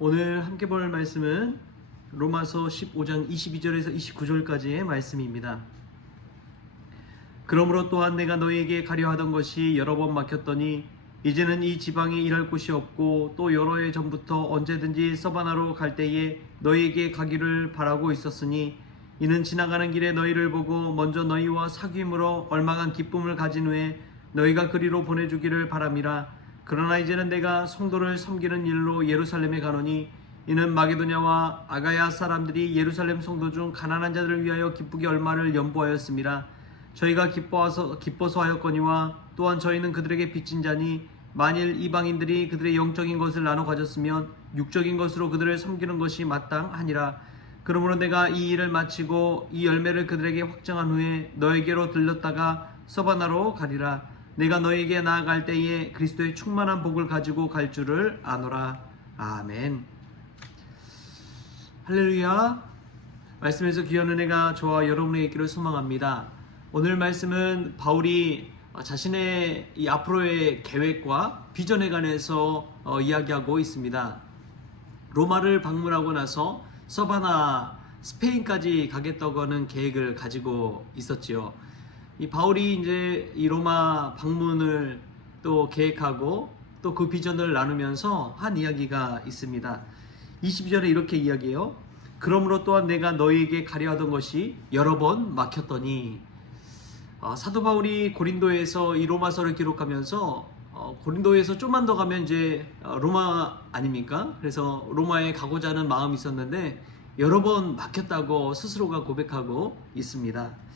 오늘 함께 볼 말씀은 로마서 15장 22절에서 29절까지의 말씀입니다. 그러므로 또한 내가 너희에게 가려 하던 것이 여러 번 막혔더니 이제는 이 지방에 일할 곳이 없고 또 여러 해 전부터 언제든지 서바나로 갈 때에 너희에게 가기를 바라고 있었으니 이는 지나가는 길에 너희를 보고 먼저 너희와 사귐으로 얼마간 기쁨을 가진 후에 너희가 그리로 보내주기를 바람이라. 그러나 이제는 내가 성도를 섬기는 일로 예루살렘에 가노니 이는 마게도냐와 아가야 사람들이 예루살렘 성도 중 가난한 자들을 위하여 기쁘게 얼마를 연보하였음이라. 저희가 기뻐서 하였거니와 또한 저희는 그들에게 빚진 자니 만일 이방인들이 그들의 영적인 것을 나눠 가졌으면 육적인 것으로 그들을 섬기는 것이 마땅하니라. 그러므로 내가 이 일을 마치고 이 열매를 그들에게 확정한 후에 너에게로 들렀다가 서바나로 가리라. 내가 너에게 나아갈 때에 그리스도의 충만한 복을 가지고 갈 줄을 아노라. 아멘. 할렐루야. 말씀에서 귀한 은혜가 저와 여러분에게 있기를 소망합니다. 오늘 말씀은 바울이 자신의 이 앞으로의 계획과 비전에 관해서 이야기하고 있습니다. 로마를 방문하고 나서 서바나 스페인까지 가겠다고 하는 계획을 가지고 있었지요. 이 바울이 이제 이 로마 방문을 또 계획하고 또 그 비전을 나누면서 한 이야기가 있습니다. 22절에 이렇게 이야기해요. 그러므로 또한 내가 너희에게 가려 하던 것이 여러 번 막혔더니. 사도 바울이 고린도에서 이 로마서를 기록하면서 고린도에서 좀만 더 가면 이제 로마 아닙니까? 그래서 로마에 가고자 하는 마음이 있었는데 여러 번 막혔다고 스스로가 고백하고 있습니다.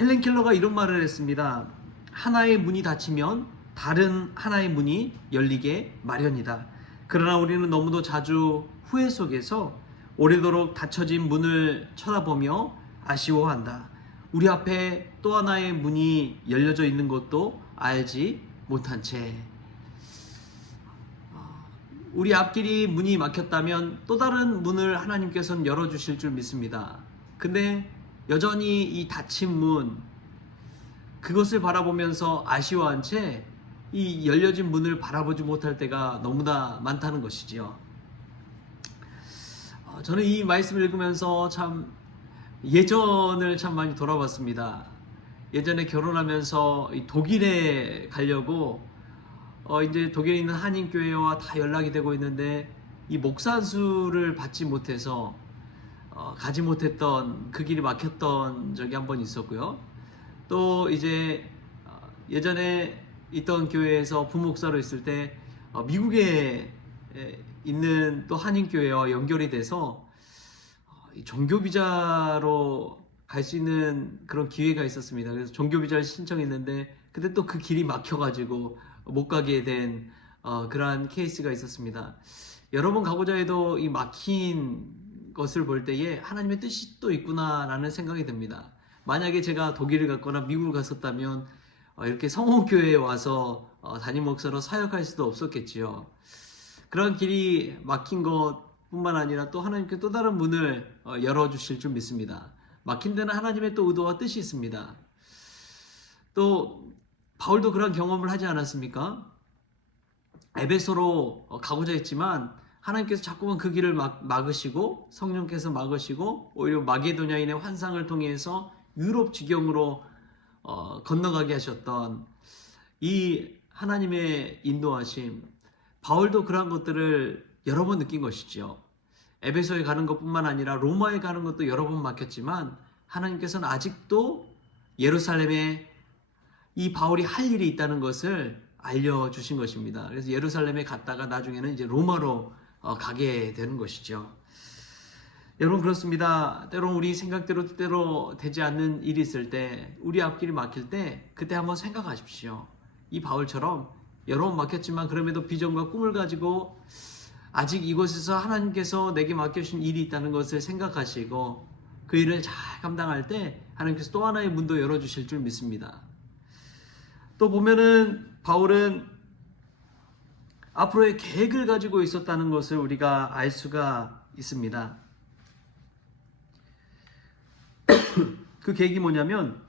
헬렌 켈러가 이런 말을 했습니다. 하나의 문이 닫히면 다른 하나의 문이 열리게 마련이다. 그러나 우리는 너무도 자주 후회 속에서 오래도록 닫혀진 문을 쳐다보며 아쉬워한다. 우리 앞에 또 하나의 문이 열려져 있는 것도 알지 못한 채. 우리 앞길이 문이 막혔다면 또 다른 문을 하나님께서는 열어주실 줄 믿습니다. 근데 여전히 이 닫힌 문, 그것을 바라보면서 아쉬워한 채 이 열려진 문을 바라보지 못할 때가 너무나 많다는 것이지요. 저는 이 말씀을 읽으면서 참 예전을 참 많이 돌아봤습니다. 예전에 결혼하면서 독일에 가려고 이제 독일에 있는 한인교회와 다 연락이 되고 있는데 이 목사 안수를 받지 못해서 가지 못했던 그 길이 막혔던 적이 한 번 있었고요. 또 이제 예전에 있던 교회에서 부목사로 있을 때 미국에 있는 또 한인교회와 연결이 돼서 종교비자로 갈 수 있는 그런 기회가 있었습니다. 그래서 종교비자를 신청했는데 그때 또 그 길이 막혀가지고 못 가게 된 그러한 케이스가 있었습니다. 여러 번 가고자 해도 이 막힌 것을 볼 때에 하나님의 뜻이 또 있구나라는 생각이 듭니다. 만약에 제가 독일을 갔거나 미국을 갔었다면 이렇게 성원교회에 와서 담임 목사로 사역할 수도 없었겠지요. 그런 길이 막힌 것뿐만 아니라 또 하나님께 또 다른 문을 열어주실 줄 믿습니다. 막힌 데는 하나님의 또 의도와 뜻이 있습니다. 또 바울도 그런 경험을 하지 않았습니까? 에베소로 가고자 했지만 하나님께서 자꾸만 그 길을 막으시고 성령께서 막으시고 오히려 마게도냐인의 환상을 통해서 유럽 지경으로 건너가게 하셨던 이 하나님의 인도하심, 바울도 그러한 것들을 여러 번 느낀 것이죠. 에베소에 가는 것뿐만 아니라 로마에 가는 것도 여러 번 막혔지만 하나님께서는 아직도 예루살렘에 이 바울이 할 일이 있다는 것을 알려주신 것입니다. 그래서 예루살렘에 갔다가 나중에는 이제 로마로 가게 되는 것이죠. 여러분 그렇습니다. 때론 우리 생각대로 뜻대로 되지 않는 일이 있을 때, 우리 앞길이 막힐 때 그때 한번 생각하십시오. 이 바울처럼 여러 번 막혔지만 그럼에도 비전과 꿈을 가지고 아직 이곳에서 하나님께서 내게 맡겨주신 일이 있다는 것을 생각하시고 그 일을 잘 감당할 때 하나님께서 또 하나의 문도 열어주실 줄 믿습니다. 또 보면은 바울은 앞으로의 계획을 가지고 있었다는 것을 우리가 알 수가 있습니다. 그 계획이 뭐냐면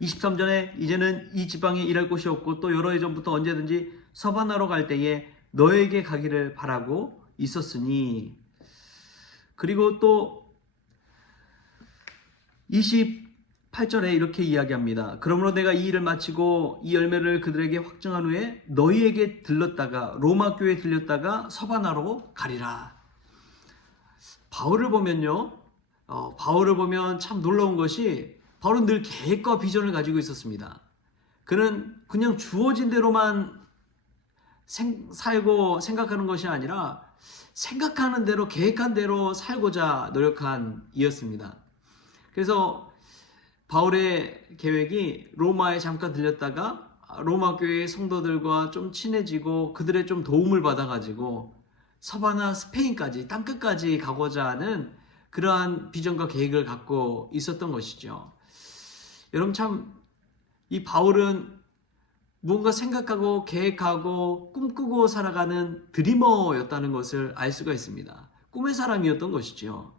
23절에 이제는 이 지방에 일할 곳이 없고 또 여러 해 전부터 언제든지 서바나로 갈 때에 너에게 가기를 바라고 있었으니. 그리고 또 28절에 이렇게 이야기합니다. 그러므로 내가 이 일을 마치고 이 열매를 그들에게 확증한 후에 너희에게 들렀다가 로마 교회에 들렸다가 서바나로 가리라. 바울을 보면요, 바울을 보면 참 놀라운 것이 바울은 늘 계획과 비전을 가지고 있었습니다. 그는 그냥 주어진 대로만 살고 생각하는 것이 아니라 생각하는 대로 계획한 대로 살고자 노력한 이였습니다. 그래서 바울의 계획이 로마에 잠깐 들렸다가 로마 교회의 성도들과 좀 친해지고 그들의 좀 도움을 받아가지고 서바나 스페인까지 땅끝까지 가고자 하는 그러한 비전과 계획을 갖고 있었던 것이죠. 여러분 참 이 바울은 무언가 생각하고 계획하고 꿈꾸고 살아가는 드리머였다는 것을 알 수가 있습니다. 꿈의 사람이었던 것이죠.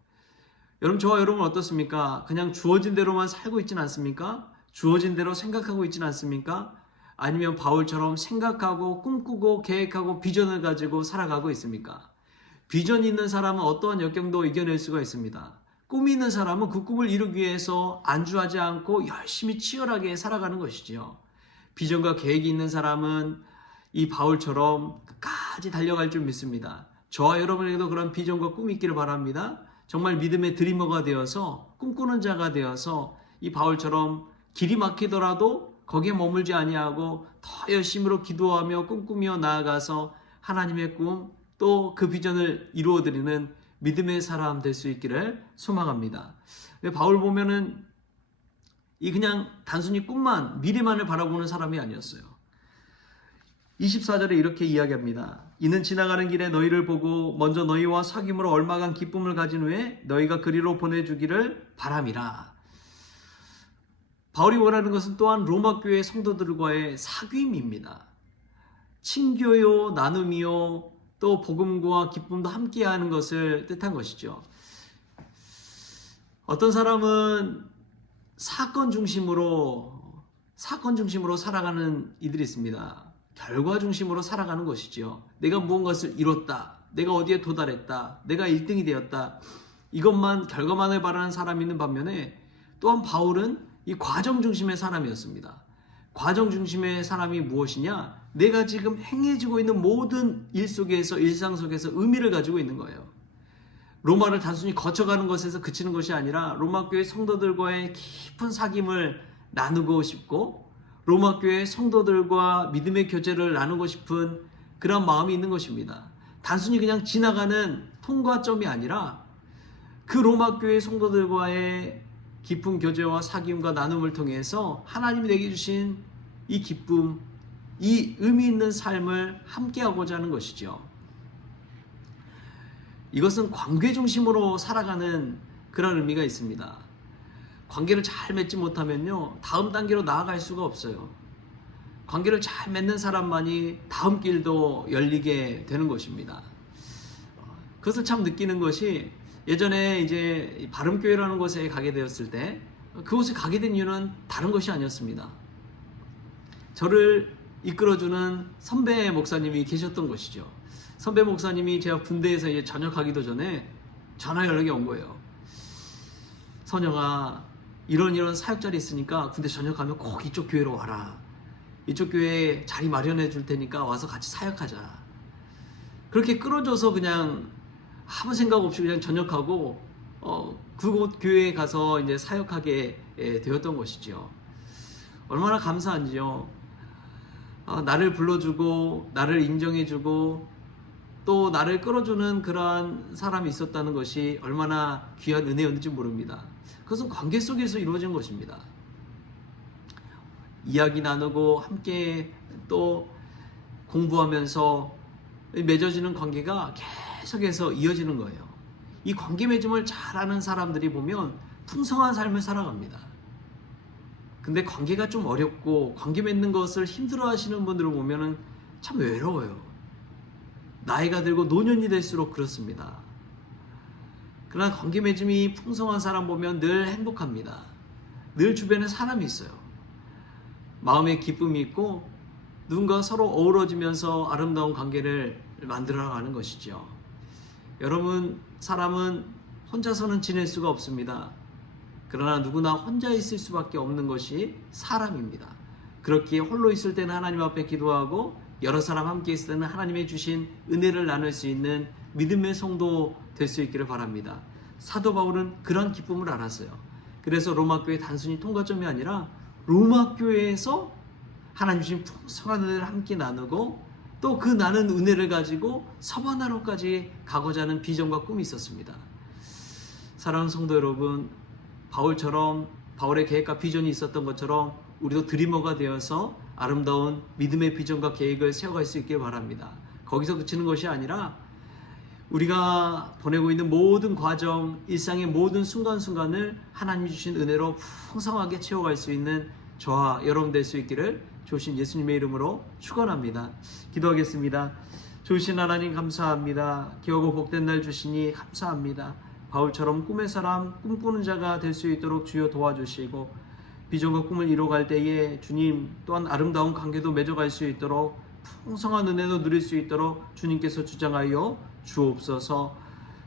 여러분 저와 여러분은 어떻습니까? 그냥 주어진 대로만 살고 있지는 않습니까? 주어진 대로 생각하고 있지는 않습니까? 아니면 바울처럼 생각하고 꿈꾸고 계획하고 비전을 가지고 살아가고 있습니까? 비전이 있는 사람은 어떠한 역경도 이겨낼 수가 있습니다. 꿈이 있는 사람은 그 꿈을 이루기 위해서 안주하지 않고 열심히 치열하게 살아가는 것이지요. 비전과 계획이 있는 사람은 이 바울처럼 끝까지 달려갈 줄 믿습니다. 저와 여러분에게도 그런 비전과 꿈이 있기를 바랍니다. 정말 믿음의 드리머가 되어서 꿈꾸는 자가 되어서 이 바울처럼 길이 막히더라도 거기에 머물지 아니하고 더 열심히로 기도하며 꿈꾸며 나아가서 하나님의 꿈 또 그 비전을 이루어드리는 믿음의 사람 될 수 있기를 소망합니다. 바울 보면은 이 그냥 단순히 꿈만 미래만을 바라보는 사람이 아니었어요. 24절에 이렇게 이야기합니다. 이는 지나가는 길에 너희를 보고 먼저 너희와 사귐으로 얼마간 기쁨을 가진 후에 너희가 그리로 보내주기를 바람이라. 바울이 원하는 것은 또한 로마 교회 성도들과의 사귐입니다. 친교요 나눔이요 또 복음과 기쁨도 함께하는 것을 뜻한 것이죠. 어떤 사람은 사건 중심으로 살아가는 이들이 있습니다. 결과 중심으로 살아가는 것이죠. 내가 무언가를 이뤘다. 내가 어디에 도달했다. 내가 1등이 되었다. 이것만 결과만을 바라는 사람이 있는 반면에 또한 바울은 이 과정 중심의 사람이었습니다. 과정 중심의 사람이 무엇이냐? 내가 지금 행해지고 있는 모든 일상 속에서 의미를 가지고 있는 거예요. 로마를 단순히 거쳐가는 것에서 그치는 것이 아니라 로마 교회 성도들과의 깊은 사귐을 나누고 싶고 로마 교회 성도들과 믿음의 교제를 나누고 싶은 그런 마음이 있는 것입니다. 단순히 그냥 지나가는 통과점이 아니라 그 로마 교회 성도들과의 깊은 교제와 사귐과 나눔을 통해서 하나님이 내게 주신 이 기쁨, 이 의미 있는 삶을 함께하고자 하는 것이죠. 이것은 관계 중심으로 살아가는 그런 의미가 있습니다. 관계를 잘 맺지 못하면요, 다음 단계로 나아갈 수가 없어요. 관계를 잘 맺는 사람만이 다음 길도 열리게 되는 것입니다. 그것을 참 느끼는 것이 예전에 이제 바름교회라는 곳에 가게 되었을 때 그곳에 가게 된 이유는 다른 것이 아니었습니다. 저를 이끌어주는 선배 목사님이 계셨던 것이죠. 선배 목사님이 제가 군대에서 이제 전역하기도 전에 전화 연락이 온 거예요. 선영아, 이런 사역자리 있으니까 군대 전역하면 꼭 이쪽 교회로 와라. 이쪽 교회에 자리 마련해 줄 테니까 와서 같이 사역하자. 그렇게 끌어줘서 그냥 아무 생각 없이 그냥 전역하고 그곳 교회에 가서 이제 사역하게 되었던 것이죠. 얼마나 감사한지요. 나를 불러주고 나를 인정해주고 또 나를 끌어주는 그러한 사람이 있었다는 것이 얼마나 귀한 은혜였는지 모릅니다. 그것은 관계 속에서 이루어진 것입니다. 이야기 나누고 함께 또 공부하면서 맺어지는 관계가 계속해서 이어지는 거예요. 이 관계 맺음을 잘하는 사람들이 보면 풍성한 삶을 살아갑니다. 근데 관계가 좀 어렵고 관계 맺는 것을 힘들어 하시는 분들을 보면 참 외로워요. 나이가 들고 노년이 될수록 그렇습니다. 그러나 관계 맺음이 풍성한 사람 보면 늘 행복합니다. 늘 주변에 사람이 있어요. 마음에 기쁨이 있고 누군가 서로 어우러지면서 아름다운 관계를 만들어가는 것이죠. 여러분, 사람은 혼자서는 지낼 수가 없습니다. 그러나 누구나 혼자 있을 수밖에 없는 것이 사람입니다. 그렇기에 홀로 있을 때는 하나님 앞에 기도하고 여러 사람 함께 있을 때는 하나님의 주신 은혜를 나눌 수 있는 믿음의 성도 될 수 있기를 바랍니다. 사도 바울은 그런 기쁨을 알았어요. 그래서 로마교회 단순히 통과점이 아니라 로마교회에서 하나님 주신 풍성한 은혜를 함께 나누고 또 그 나눈 은혜를 가지고 서바나로까지 가고자 하는 비전과 꿈이 있었습니다. 사랑하는 성도 여러분, 바울처럼 바울의 계획과 비전이 있었던 것처럼 우리도 드리머가 되어서 아름다운 믿음의 비전과 계획을 세워갈 수 있길 바랍니다. 거기서 그치는 것이 아니라 우리가 보내고 있는 모든 과정, 일상의 모든 순간순간을 하나님이 주신 은혜로 풍성하게 채워갈 수 있는 저와 여러분 될 수 있기를 좋으신 예수님의 이름으로 축원합니다. 기도하겠습니다. 좋으신 하나님 감사합니다. 기하고 복된 날 주시니 감사합니다. 바울처럼 꿈의 사람, 꿈꾸는 자가 될 수 있도록 주여 도와주시고 비전과 꿈을 이루어갈 때에 주님 또한 아름다운 관계도 맺어갈 수 있도록 풍성한 은혜도 누릴 수 있도록 주님께서 주장하여 주옵소서.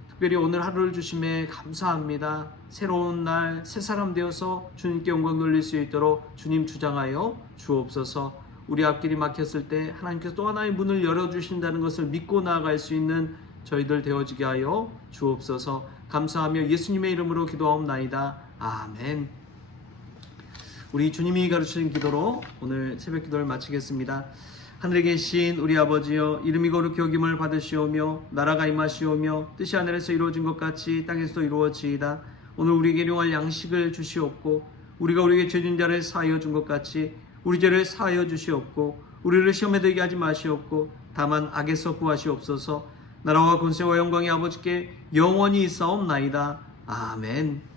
특별히 오늘 하루를 주심에 감사합니다. 새로운 날 새 사람 되어서 주님께 영광 돌릴 수 있도록 주님 주장하여 주옵소서. 우리 앞길이 막혔을 때 하나님께서 또 하나의 문을 열어주신다는 것을 믿고 나아갈 수 있는 저희들 되어지게 하여 주옵소서. 감사하며 예수님의 이름으로 기도하옵나이다. 아멘. 우리 주님이 가르치신 기도로 오늘 새벽 기도를 마치겠습니다. 하늘에 계신 우리 아버지여, 이름이 거룩히 여김을 받으시오며 나라가 임하시오며 뜻이 하늘에서 이루어진 것 같이 땅에서도 이루어지이다. 오늘 우리에게 일용할 양식을 주시옵고 우리가 우리에게 죄진 자를 사하여 준 것 같이 우리 죄를 사하여 주시옵고 우리를 시험에 들게 하지 마시옵고 다만 악에서 구하시옵소서. 나라와 권세와 영광이 아버지께 영원히 있사옵나이다. 아멘.